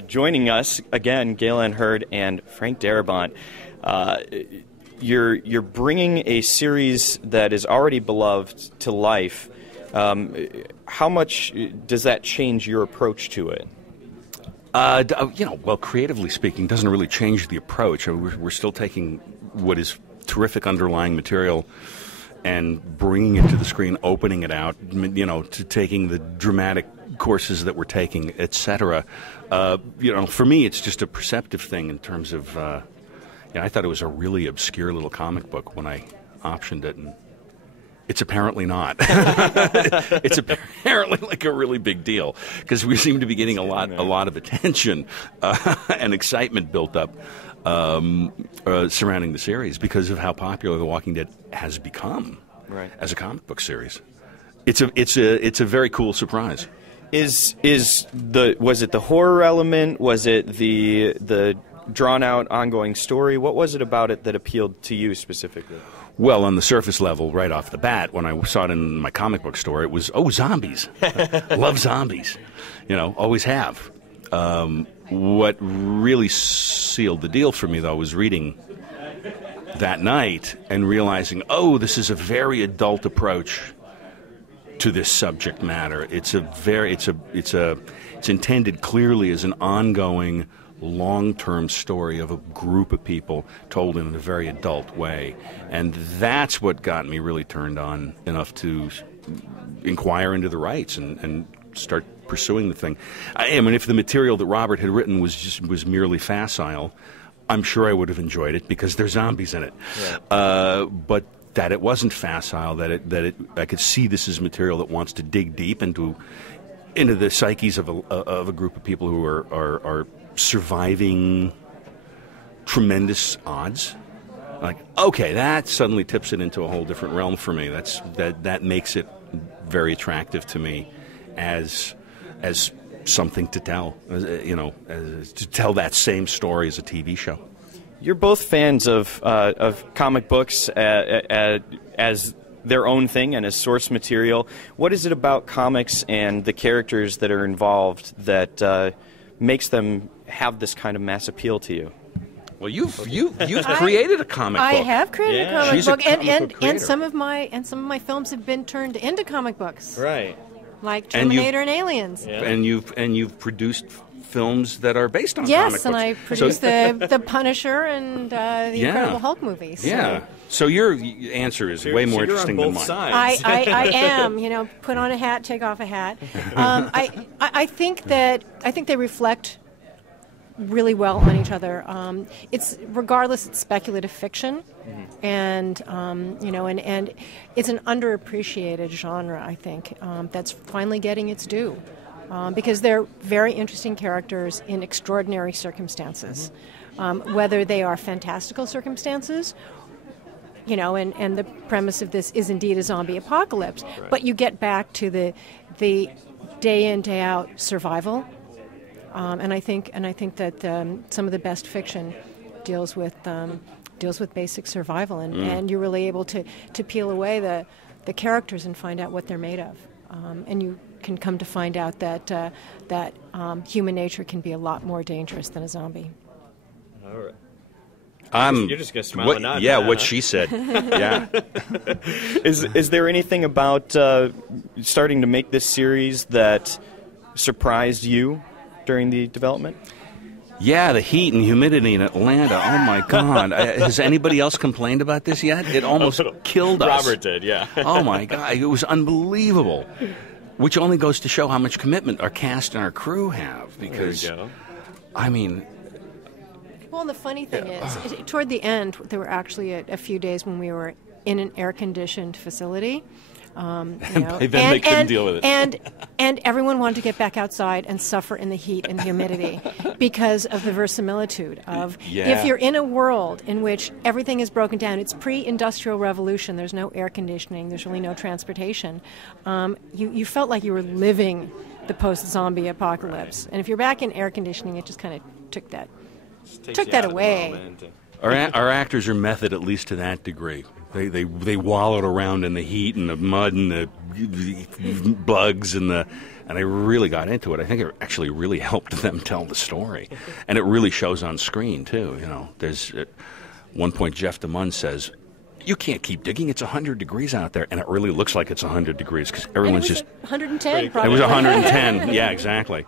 Joining us again, Gale and Hurd and Frank Darabont. You're bringing a series that is already beloved to life. How much does that change your approach to it? Well, creatively speaking, doesn't really change the approach. We're still taking what is terrific underlying material and bringing it to the screen, opening it out, to taking the dramatic courses that we're taking, etc. For me, it's just a perceptive thing in terms of, I thought it was a really obscure little comic book when I optioned it, and it's apparently not. It's apparently like a really big deal because we seem to be getting a lot of attention and excitement built up surrounding the series because of how popular The Walking Dead has become as a comic book series. It's a very cool surprise. Was it the horror element? Was it the drawn out ongoing story? What was it about it that appealed to you specifically? Well, on the surface level, right off the bat, when I saw it in my comic book store, it was, zombies. Love zombies. Always have. What really sealed the deal for me, though, was reading that night and realizing, this is a very adult approach to this subject matter. It's intended clearly as an ongoing, long-term story of a group of people told in a very adult way. And that's what got me really turned on enough to inquire into the rights and start pursuing the thing. I mean, if the material that Robert had written was merely facile, I'm sure I would have enjoyed it because there's zombies in it. Yeah. But that it wasn't facile, I could see this as material that wants to dig deep into the psyches of a group of people who are surviving tremendous odds. Like, okay, that suddenly tips it into a whole different realm for me. That makes it very attractive to me as something to tell, to tell that same story as a TV show. You're both fans of comic books as their own thing and as source material. What is it about comics and the characters that are involved that makes them have this kind of mass appeal to you? Well, you've created a comic book. I have created a comic book, and some of my films have been turned into comic books. Right. Like Terminator and Aliens. Yeah. And you've produced films that are based on comic books. Yes, and I produced the Punisher and the Incredible Hulk movies. Yeah. So your answer is way more interesting than mine. I am. Put on a hat, take off a hat. I think they reflect really well on each other. It's speculative fiction, and and it's an underappreciated genre. I think that's finally getting its due. Because they're very interesting characters in extraordinary circumstances, whether they are fantastical circumstances, and the premise of this is indeed a zombie apocalypse, but you get back to the day in, day out survival, and I think that some of the best fiction deals with basic survival, and you're really able to peel away the characters and find out what they're made of, and you can come to find out that human nature can be a lot more dangerous than a zombie. All right. You're just going to smile and nod. Yeah, what she said. Yeah. Is there anything about starting to make this series that surprised you during the development? Yeah, the heat and humidity in Atlanta. Oh, my God. Has anybody else complained about this yet? It almost killed us. Robert did, yeah. Oh, my God. It was unbelievable. Which only goes to show how much commitment our cast and our crew have. Because, there you go. I mean... Well, and the funny thing is, toward the end, there were actually a few days when we were in an air-conditioned facility. They couldn't deal with it. And everyone wanted to get back outside and suffer in the heat and humidity because of the verisimilitude of if you're in a world in which everything is broken down, it's pre-industrial revolution, there's no air conditioning, there's really no transportation, you felt like you were living the post-zombie apocalypse. And if you're back in air conditioning, it just kind of took that away. Our actors are method, at least to that degree. They wallowed around in the heat and the mud and the bugs and and I really got into it. I think it actually really helped them tell the story, and it really shows on screen too. There's at one point Jeff DeMunn says, "You can't keep digging. It's 100 degrees out there," and it really looks like it's 100 degrees because everyone's just 110. Probably. It was 110. Yeah, exactly.